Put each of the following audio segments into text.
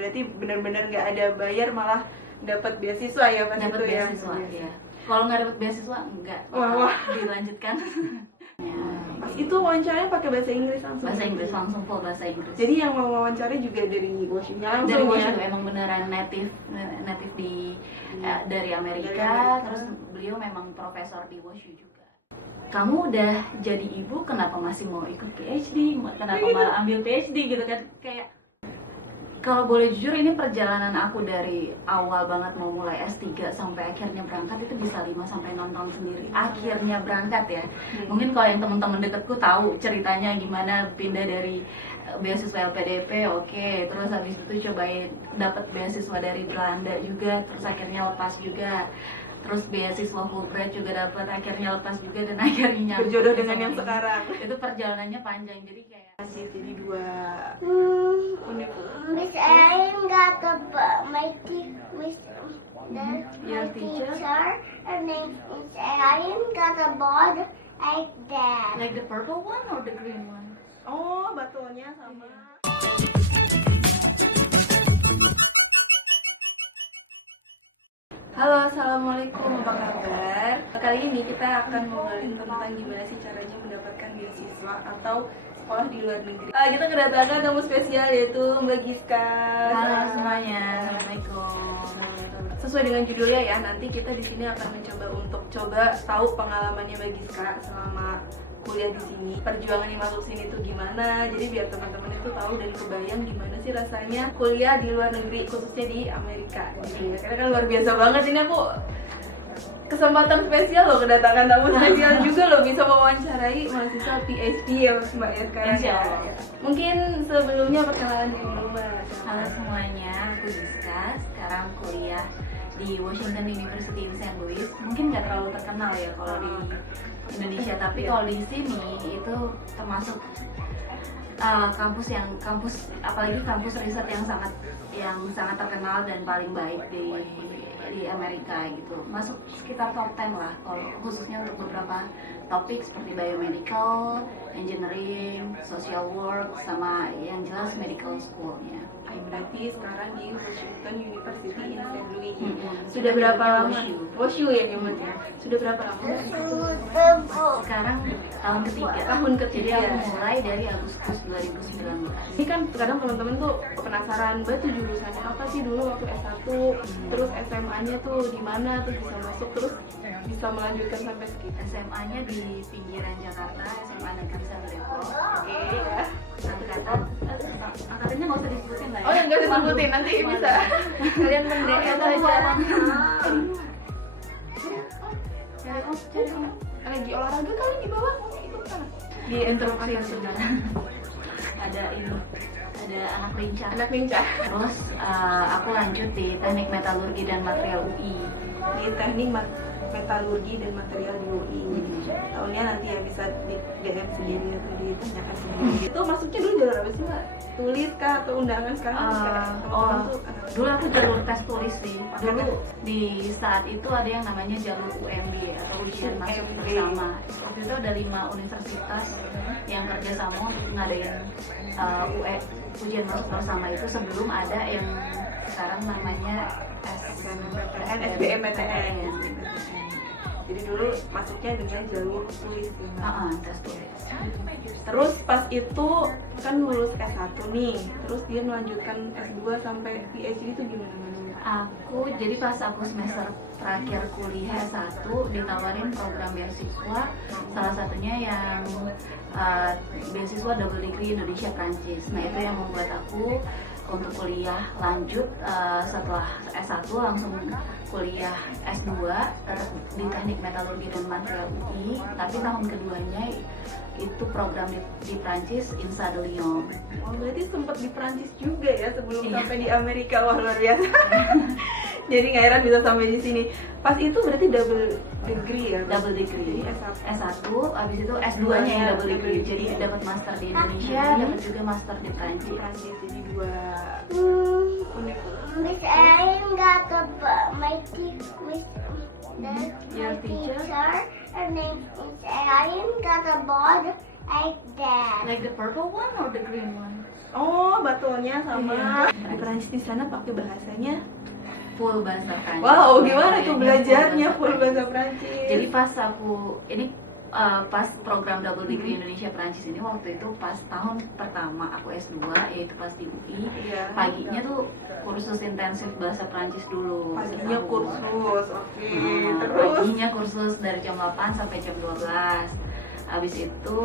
Berarti benar-benar nggak ada bayar, malah dapat beasiswa ya pas dapat itu ya. beasiswa ya. Kalau nggak dapat beasiswa enggak Wah. dilanjutkan. Ya, Pas gitu. itu wawancaranya pakai bahasa Inggris langsung. Bahasa Inggris langsung, full bahasa Inggris. Jadi yang mau wawancara juga dari Washington langsung dari ya? Washington, emang beneran native di dari Amerika. Terus beliau memang profesor di WashU juga. Kamu udah jadi ibu, kenapa masih mau ikut PhD? Kenapa malah ambil PhD gitu kan? Kayak kalau boleh jujur, ini perjalanan aku dari awal banget mau mulai S3 sampai akhirnya berangkat itu bisa 5-6 tahun sendiri. Akhirnya berangkat ya. Mungkin kalau yang teman-teman dekatku tahu ceritanya gimana pindah dari beasiswa LPDP, oke. Terus habis itu cobain dapat beasiswa dari Belanda juga, terus akhirnya lepas juga. Terus beasiswa Fulbright juga dapat, akhirnya lepas juga, dan akhirnya Berjodoh dengan yang sekarang. itu perjalanannya panjang, jadi kayak Masih jadi dua Miss Erin got my Your teacher? teacher. Her name is Miss Erin got a board like that. like the purple one or the green one. Oh, batunya sama. Halo, assalamualaikum, apa kabar? Kali ini kita akan ngobrolin tentang gimana sih caranya mendapatkan beasiswa atau sekolah di luar negeri. Kita kedatangan tamu spesial yaitu Mbak Giska. Halo semuanya, assalamualaikum. Sesuai dengan judulnya ya, nanti kita di sini akan mencoba untuk tahu pengalamannya Mbak Giska selama kuliah di sini, perjuangannya masuk sini tuh gimana. Jadi biar teman-teman itu tahu dan kebayang gimana sih rasanya kuliah di luar negeri, khususnya di Amerika. Jadi karena kan luar biasa banget ini, aku kesempatan spesial loh, kedatangan tamu spesial juga loh, bisa mewawancarai mahasiswa PhD ya Mbak ya sekarang. Insya Allah. Mungkin sebelumnya perkenalan dulu Mbak. Halo semuanya, aku Giska. Sekarang kuliah di Washington University in St. Louis. Mungkin nggak terlalu terkenal ya kalau di Indonesia, tapi kalau di sini itu termasuk kampus apalagi kampus riset yang sangat terkenal dan paling baik di Amerika gitu. Masuk sekitar top 10 lah, kalau khususnya untuk beberapa topik seperti biomedical, engineering, social work, sama yang jelas medical school-nya. Berarti sekarang di Washington University in St. Louis. Mm-hmm. Sudah berapa lama? WashU. WashU ya namanya. Sudah berapa lama? Sekarang tahun ketiga. Tahun ketiga. Jadi aku mulai dari Agustus 2019. Ini kan kadang teman-teman tuh penasaran, Mbak tuh jurusannya apa sih dulu waktu S1, terus SMA-nya tuh di mana tuh bisa masuk, terus bisa melanjutkan sampai sekitar. SMA-nya di pinggiran Jakarta, SMA Negeri 1 Depok. Oke ya. Angkatannya nggak usah disebutin lah ya. Oh, nggak disebutin, nanti bisa kalian mendm aja. Cari Lagi olahraga kali di bawah, itu kan di interupsi sudah. Ada anak lincah. anak lincah Terus aku lanjut di teknik metalurgi dan material UI. di teknik metalurgi dan material di UI. Tahunnya nanti ya bisa di DM sendiri atau ditanyakan sendiri. Itu masuknya dulu jalur apa sih Mbak? Tulis kah atau undangan sekarang? Dulu aku jalur tes tulis sih. Dulu di saat itu ada yang namanya jalur UMB atau ujian masuk bersama. Waktu itu ada 5 universitas yang kerjasama untuk ngadain ujian masuk bersama itu, sebelum ada yang sekarang namanya SBMPTN. Jadi dulu masuknya dengan jalur tulis gitu. Tes tulis. Terus pas itu kan lulus S1 nih, terus dia melanjutkan S2 sampai PhD itu gimana? Jadi pas aku semester terakhir kuliah S1 ditawarin program beasiswa, salah satunya yang beasiswa double degree Indonesia Prancis. Nah itu yang membuat aku untuk kuliah lanjut setelah S1 langsung kuliah S2 di teknik metalurgi dan material UI, tapi tahun keduanya itu program di Prancis, INSA de Lyon. Oh, berarti sempat di Prancis juga ya sebelum sampai di Amerika. Wah, luar biasa. Jadi nggak heran bisa sampai di sini. Pas itu berarti double degree ya? Double degree. Jadi S1, habis itu S2-nya yang double degree. Jadi dapat master di Indonesia, dapat juga master di Prancis. Jadi dua Miss Erin got my Your teacher. Her name is Miss Erin got a board like that. Like the purple one or the green one? Oh, batulnya sama. Iya. Di Perancis di sana pakai bahasanya. Full bahasa Prancis. Wow, gimana tuh Kuliahnya belajarnya full Prancis. bahasa Prancis? Jadi pas aku ini pas program double degree Indonesia Prancis ini waktu itu pas tahun pertama aku S2 yaitu pas di UI, Iya. paginya tuh kursus intensif bahasa Prancis dulu. Paginya setahun. kursus, oke. Nah, Terus paginya kursus dari jam 8 sampai jam 12. Habis itu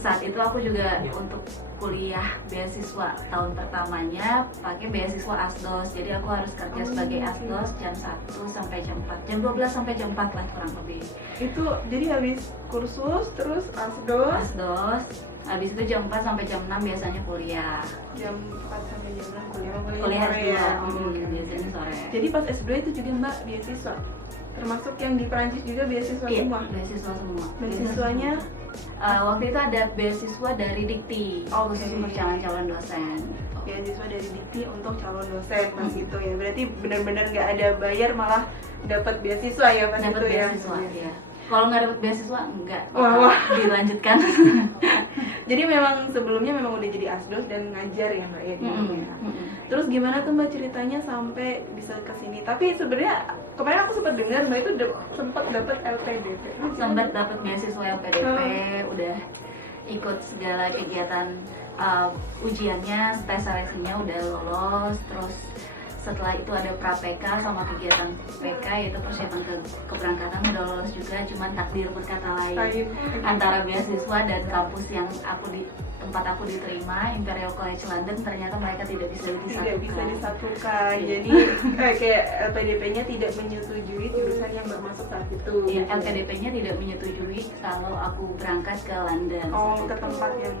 saat itu aku juga untuk kuliah beasiswa tahun pertamanya pakai beasiswa ASDOS. Jadi aku harus kerja sebagai ASDOS jam 1 sampai jam 4. Jam 12 sampai jam 4 lah kurang lebih. itu jadi habis kursus terus asdos ASDOS. Habis itu jam 4 sampai jam 6 biasanya kuliah. jam 4 sampai jam 6 kuliah. Kuliah sore S2. ya. Biasanya sore. Jadi pas S2 itu juga Mbak beasiswa. Termasuk yang di Perancis juga beasiswa Iya, semua. beasiswa semua. Beasiswanya Waktu itu ada beasiswa dari Dikti, Oke. khusus untuk calon-calon dosen. beasiswa dari Dikti untuk calon dosen pas gitu ya. Berarti benar-benar nggak ada bayar malah dapat beasiswa ya pas Dapat itu ya. beasiswa, ya. Kalau nggak dapat beasiswa, enggak. Wah. Dilanjutkan. Jadi memang sebelumnya memang udah jadi asdos dan ngajar ya Mbak ya di Mm-mm. ya. Mm-mm. Terus gimana tuh Mbak ceritanya sampai bisa ke sini? Tapi sebenarnya kemarin aku sempat dengar Mbak itu sempat dapat LPDP. Sempat dapat beasiswa LPDP, udah ikut segala kegiatan ujiannya, tes seleksinya udah lolos, terus setelah itu ada pra-PK sama kegiatan PK yaitu persiapan keberangkatan udah lolos juga, cuman takdir berkata lain antara beasiswa dan kampus yang tempat aku diterima, Imperial College London, ternyata mereka tidak bisa disatukan. Jadi kayak LPDP-nya tidak menyetujui jurusan yang bermasuk saat itu. Iya, LPDP-nya tidak menyetujui kalau aku berangkat ke London. Oh, ke tempat yang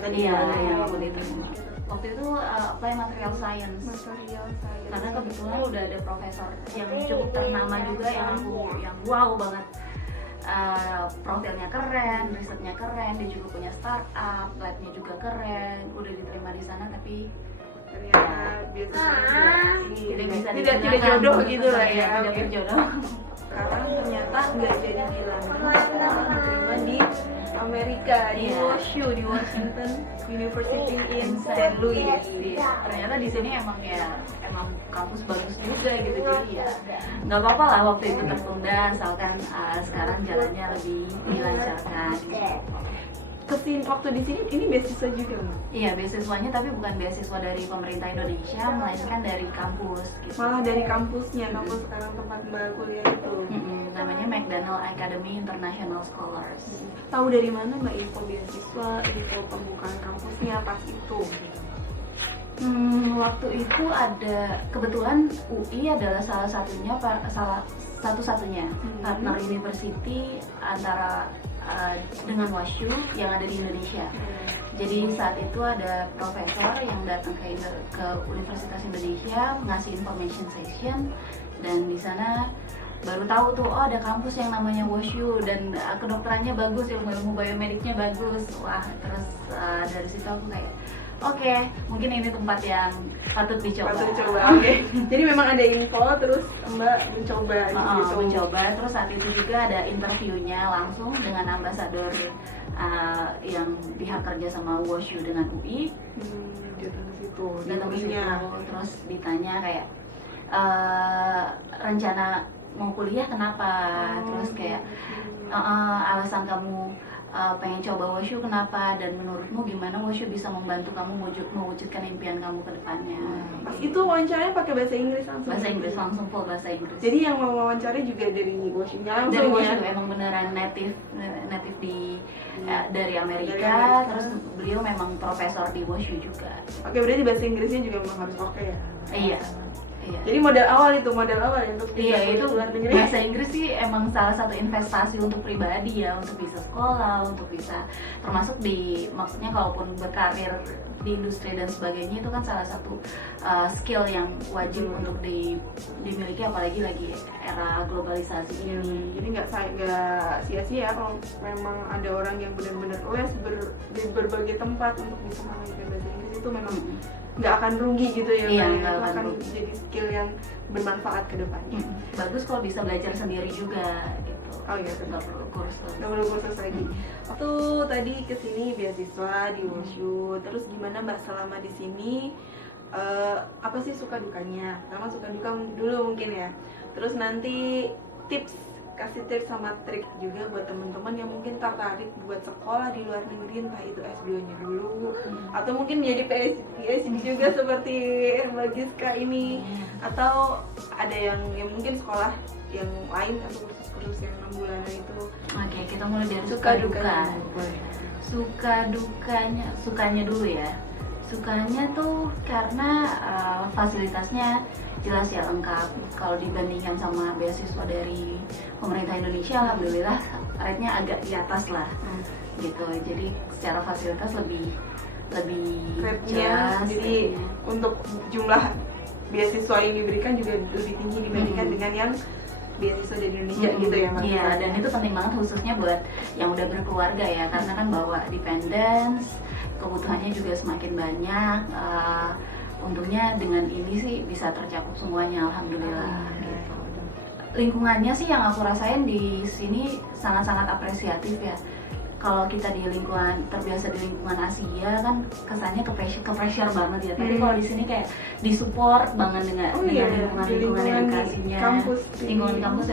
tadi Iya, ada yang aku diterima. Waktu itu apply material science. material saya. Karena kebetulan udah ada profesor yang cukup ternama juga yang wow banget. Profilnya keren, risetnya keren, dia juga punya startup, labnya juga keren, udah diterima di sana tapi ternyata biasanya tidak digunakan. jodoh gitu lah ya. Tidak berjodoh. Sekarang ternyata nggak jadi di London, malah diterima di Amerika, di Iya. WashU, di Washington University in St. Louis. Ternyata di sini emang kampus bagus juga gitu, jadi ya nggak apa-apa lah waktu itu tertunda asalkan sekarang jalannya lebih dilancarkan. Kesini waktu di sini ini beasiswa juga Mbak? Iya, beasiswanya tapi bukan beasiswa dari pemerintah Indonesia, melainkan dari kampus gitu. Malah dari kampusnya, kampus sekarang tempat Mbak kuliah itu. Namanya McDonald Academy International Scholars. Tahu dari mana Mbak info beasiswa, info pembukaan kampusnya pas itu? Waktu itu ada kebetulan UI adalah salah satu-satunya partner university antara dengan WashU yang ada di Indonesia. Jadi saat itu ada profesor yang datang ke Universitas Indonesia ngasih information session, dan di sana baru tahu tuh oh ada kampus yang namanya WashU dan kedokterannya bagus, ilmu biomediknya bagus. Wah, terus dari situ aku kayak oke, mungkin ini tempat yang patut dicoba. Oke. Jadi memang ada info terus Mbak mencoba gitu. Mencoba, terus saat itu juga ada interviewnya langsung dengan ambasador yang pihak kerja sama WashU dengan UI. Datang ke situ. Datang ke situ, terus ditanya kayak rencana mau kuliah kenapa, terus kayak alasan kamu pengen coba WashU kenapa, dan menurutmu gimana WashU bisa membantu kamu mewujudkan impian kamu ke depannya. Pas itu wawancaranya pakai bahasa Inggris langsung. Bahasa Inggris langsung, full bahasa Inggris. Jadi yang mau wawancara juga dari WashU-nya langsung. Dari ya? WashU emang beneran native dari Amerika, terus beliau memang profesor di WashU juga. Oke, berarti bahasa Inggrisnya juga memang harus oke ya. Iya. Jadi modal awal ya untuk bisa Iya, itu luar negeri. bahasa Inggris sih emang salah satu investasi untuk pribadi ya, untuk bisa sekolah, untuk bisa termasuk maksudnya kalaupun berkarir di industri dan sebagainya, itu kan salah satu skill yang wajib untuk dimiliki, apalagi lagi era globalisasi ini. Jadi nggak sia-sia ya kalau memang ada orang yang benar-benar les di berbagai tempat untuk bisa mengajarkan bahasa Inggris, itu memang nggak akan rugi gitu ya. Iya, Mbak. nggak Itu akan akan rugi. jadi skill yang bermanfaat ke depannya. Bagus kalau bisa belajar sendiri juga gitu. gitu. Oh iya, Nggak perlu kursus. nggak perlu kursus lagi. Waktu tadi kesini beasiswa di Wushu, terus gimana Mbak selama di sini? Apa sih suka dukanya? Pertama suka duka dulu mungkin ya. Terus nanti kasih tips sama trik juga buat teman-teman yang mungkin tertarik buat sekolah di luar negeri, entah itu S2-nya dulu atau mungkin menjadi PhD juga seperti Mbak Giska ini, atau ada yang mungkin sekolah yang lain atau kursus-kursus yang 6 bulanan itu. Oke, kita mulai dari Suka suka duka. boleh. Suka sukanya dulu ya. Sukanya tuh karena fasilitasnya jelas ya lengkap. Kalau dibandingkan sama beasiswa dari pemerintah Indonesia, alhamdulillah rate-nya agak di atas lah, gitu. Jadi secara fasilitas lebih Rate-nya jelas. jadi rate-nya. untuk jumlah beasiswa yang diberikan juga lebih tinggi dibandingkan dengan yang beasiswa di Indonesia gitu ya Mbak? Iya, dan itu penting banget khususnya buat yang udah berkeluarga ya, karena kan bawa dependence, kebutuhannya juga semakin banyak. Untungnya dengan ini sih bisa tercakup semuanya, alhamdulillah gitu. Lingkungannya sih yang aku rasain di sini sangat-sangat apresiatif ya. Kalau kita di lingkungan terbiasa di lingkungan Asia kan kesannya ke pressure banget ya. Tapi kalau di sini kayak disupport banget dengan lingkungan edukasinya, lingkungan kampus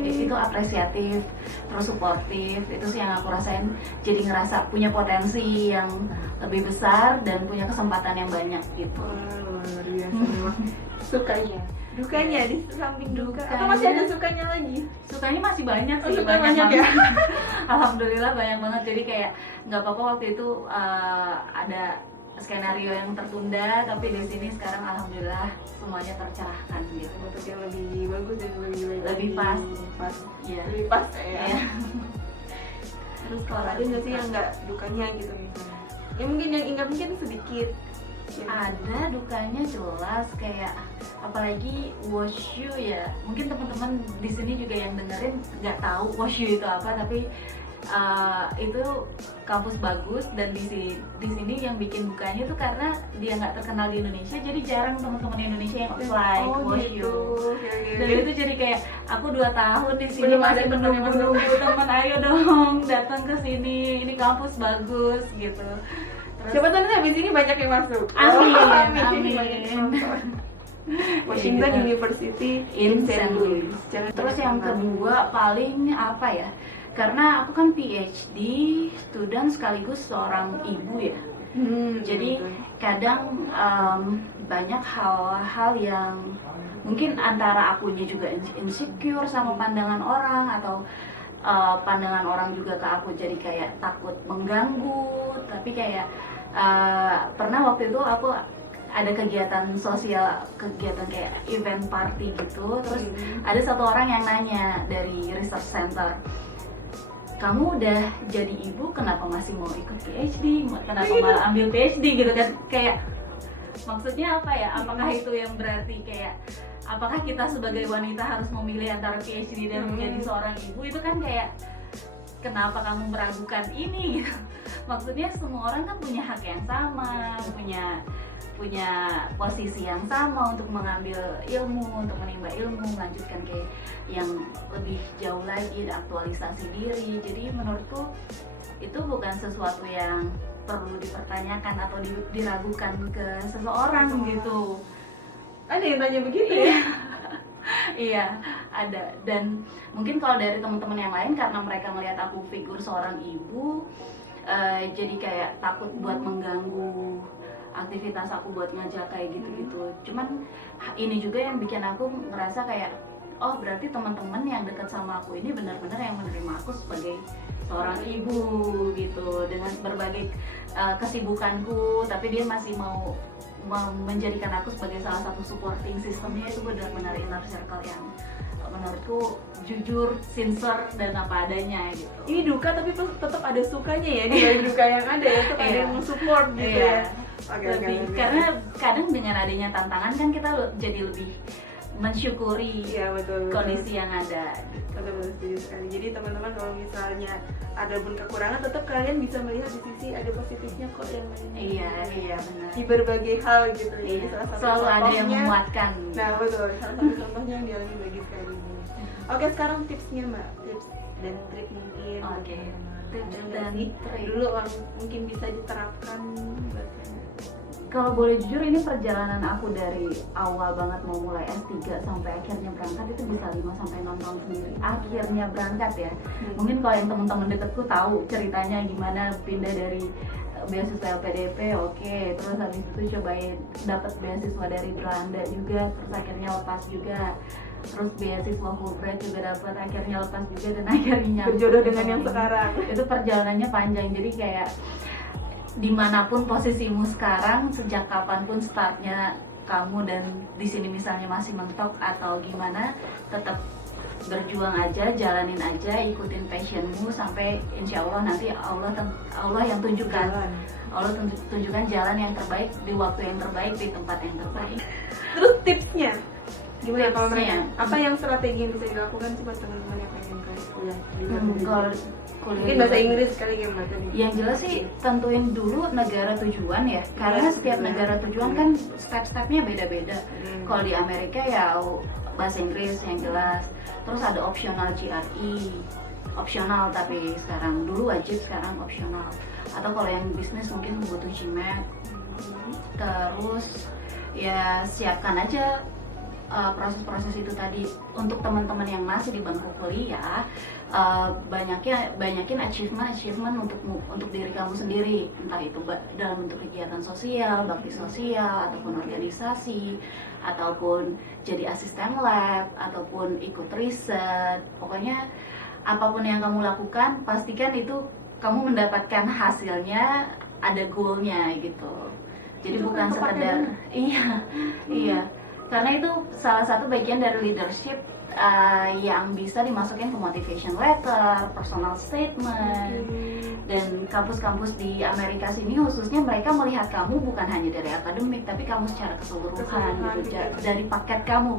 itu apresiatif, terus suportif. Itu sih yang aku rasain. Jadi ngerasa punya potensi yang lebih besar dan punya kesempatan yang banyak gitu. Wah, luar biasa memang. Sukanya, dukanya di samping duka atau masih ada sukanya lagi? Sukanya masih banyak sih, Sukanya banyak banyak ya? banget. Alhamdulillah banyak banget. Jadi kayak nggak apa-apa waktu itu ada skenario yang tertunda, tapi di sini sekarang alhamdulillah semuanya tercerahkan gitu. Untuk yang lebih bagus dan Lebih pas. Iya. Lebih pas ya. Iya. Terus kalau ada nggak sih yang nggak dukanya gitu misalnya? Ya mungkin yang ingat mungkin sedikit. Ya. Ada dukanya jelas, kayak apalagi Wushu ya. Mungkin teman-teman di sini juga yang dengerin nggak tahu Wushu itu apa, tapi itu kampus bagus, dan di sini yang bikin dukanya tuh karena dia nggak terkenal di Indonesia, jadi jarang teman-teman Indonesia yang apply ke Wushu. Gitu. Dan itu jadi kayak aku 2 tahun di sini Belum masih ada teman yang menunggu teman, ayo dong datang ke sini, ini kampus bagus gitu. Terus, Siapa tahu nanti habis ini banyak yang masuk. Amin, Amin. amin. Washington Gitu. University In St. Louis. Jangan Terus yang kedua paling apa ya? Karena aku kan PhD student sekaligus seorang ibu ya. Jadi kadang banyak hal-hal yang mungkin antara akunya juga insecure sama pandangan orang, atau pandangan orang juga ke aku jadi kayak takut mengganggu. Tapi kayak pernah waktu itu aku ada kegiatan sosial, kegiatan kayak event party gitu. Terus ada satu orang yang nanya dari research center, kamu udah jadi ibu kenapa masih mau ikut PhD, kenapa malah ambil PhD gitu kan. Kayak maksudnya apa ya, apakah itu yang berarti kayak apakah kita sebagai wanita harus memilih antara PhD dan menjadi seorang ibu? Itu kan kayak kenapa kamu meragukan ini gitu. Maksudnya semua orang kan punya hak yang sama, punya posisi yang sama untuk mengambil ilmu, untuk menimba ilmu, melanjutkan ke yang lebih jauh lagi, aktualisasi diri. Jadi menurutku itu bukan sesuatu yang perlu dipertanyakan atau diragukan ke seseorang gitu. Ada yang tanya begitu ya? Iya, ada. Dan mungkin kalau dari teman-teman yang lain, karena mereka melihat aku figur seorang ibu, jadi kayak takut buat mengganggu aktivitas aku buat ngajak kayak gitu-gitu. Cuman ini juga yang bikin aku ngerasa kayak, oh berarti teman-teman yang dekat sama aku ini benar-benar yang menerima aku sebagai seorang ibu gitu, dengan berbagai kesibukanku, tapi dia masih mau menjadikan aku sebagai salah satu supporting systemnya. Itu benar-benar inner circle yang menurutku jujur, sincere, dan apa adanya gitu. Ini duka tapi tetap ada sukanya ya, di balik duka yang ada ya, tuh ada yang support gitu ya. Lebih, karena kadang dengan adanya tantangan kan kita jadi lebih mensyukuri kondisi yang ada gitu. Betul setuju sekali. Jadi teman-teman kalau misalnya ada pun kekurangan, tetap kalian bisa melihat di sisi ada positifnya kok yang lainnya. Iya benar. Di berbagai hal gitu ya. Iya. Salah satu Selalu ada yang contohnya- menguatkan. Nah betul, salah satu contohnya yang dialami bagi sekali ini. Oke, sekarang tipsnya Mbak, tips dan trik mungkin. Oke. Tips Tips dan dan trik. dulu mungkin bisa diterapkan buat yang Kalau boleh jujur, ini perjalanan aku dari awal banget mau mulai S3 sampai akhirnya berangkat itu bisa 5 sampai 6 tahun sendiri. Akhirnya berangkat ya. Mungkin kalau yang teman-teman deketku tahu ceritanya gimana pindah dari beasiswa LPDP, oke, terus habis itu cobain dapat beasiswa dari Belanda juga, terus akhirnya lepas juga. Terus beasiswa Fulbright juga dapat, akhirnya lepas juga, dan akhirnya berjodoh dengan yang sekarang. Itu perjalanannya panjang, jadi kayak dimanapun posisimu sekarang, sejak kapanpun startnya kamu dan di sini misalnya masih mentok atau gimana, tetap berjuang aja, jalanin aja, ikutin passionmu sampai insya Allah nanti Allah yang tunjukkan, Allah tunjukkan jalan yang terbaik di waktu yang terbaik di tempat yang terbaik. Terus tipsnya gimana kalau mereka? Tipsnya? Apa yang strategi yang bisa dilakukan sih buat teman-teman yang pengen kuliah di luar negeri? Kalau kuliah Mungkin di bahasa luar- Inggris kali ya Mbak tadi. Yang jelas sih tentuin dulu negara tujuan ya, karena setiap negara tujuan kan step-stepnya beda-beda. Kalau di Amerika ya bahasa Inggris yang jelas, terus ada optional GRE, opsional tapi sekarang, dulu wajib sekarang opsional. Atau kalau yang bisnis mungkin butuh GMAT. Terus ya siapkan aja proses-proses itu tadi. Untuk teman-teman yang masih di bangku kuliah, banyakin achievement untuk diri kamu sendiri, entah itu dalam bentuk kegiatan sosial, bakti sosial, ataupun organisasi, ataupun jadi asisten lab, ataupun ikut riset. Pokoknya apapun yang kamu lakukan, pastikan itu kamu mendapatkan hasilnya, ada goalnya gitu. Jadi Itu bukan kan kepake sekedar banget. iya, karena itu salah satu bagian dari leadership yang bisa dimasukin ke motivation letter, personal statement. Dan kampus-kampus di Amerika sini khususnya mereka melihat kamu bukan hanya dari akademik, tapi kamu secara keseluruhan gitu. Dari paket kamu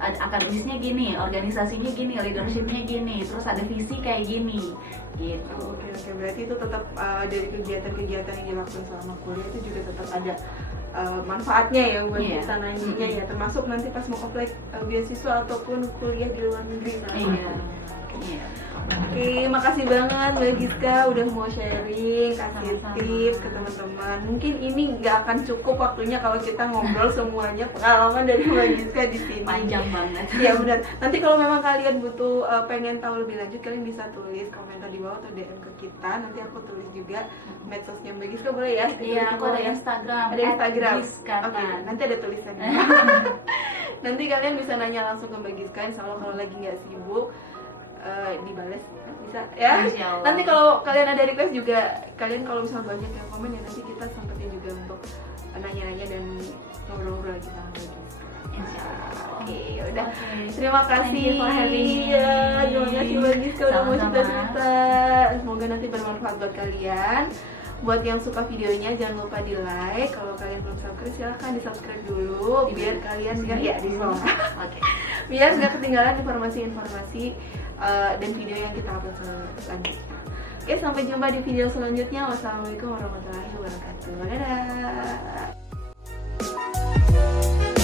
ada akademisnya gini, organisasinya gini, leadershipnya gini, terus ada visi kayak gini gitu. Oke, berarti itu tetap dari kegiatan-kegiatan yang dilakukan selama kuliah itu juga tetap ada manfaatnya ya buat Iya. kita nantinya ya, termasuk nanti pas mau apply beasiswa ataupun kuliah di luar negeri. Iya. Iya. Oke, makasih banget Mbak Giska udah mau sharing, kasih Sama-sama. tips ke teman-teman. Mungkin ini nggak akan cukup waktunya kalau kita ngobrol semuanya pengalaman dari Mbak Giska di sini. Panjang banget. Iya benar. Nanti kalau memang kalian butuh pengen tahu lebih lanjut, kalian bisa tulis komentar di bawah atau DM ke kita. Nanti aku tulis juga medsosnya Mbak Giska, boleh ya? Iya, aku ada Instagram. Ada Instagram. @giskatan. Oke, nanti ada tulisannya. Nanti kalian bisa nanya langsung ke Mbak Giska. Insya Allah kalau lagi nggak sibuk dibales bisa ya. Insya Allah. Nanti kalau kalian ada request juga, kalian kalau misalnya banyak yang komen ya nanti kita sempetin juga untuk nanya-nanya dan ngobrol-ngobrol lagi sama Mbak Giska. Insya Allah. Oke, udah. Oke. Terima kasih. Thank you for having me. Ya, terima kasih Mbak Giska udah mau Sama-sama. cerita-cerita. Semoga nanti bermanfaat buat kalian. Buat yang suka videonya jangan lupa di like. Kalau kalian belum subscribe silahkan di subscribe dulu biar kalian nggak ya di bawah. Oke. Biar nggak ketinggalan informasi-informasi dan video yang kita upload selanjutnya. Oke, sampai jumpa di video selanjutnya. Wassalamualaikum warahmatullahi wabarakatuh. Dadah.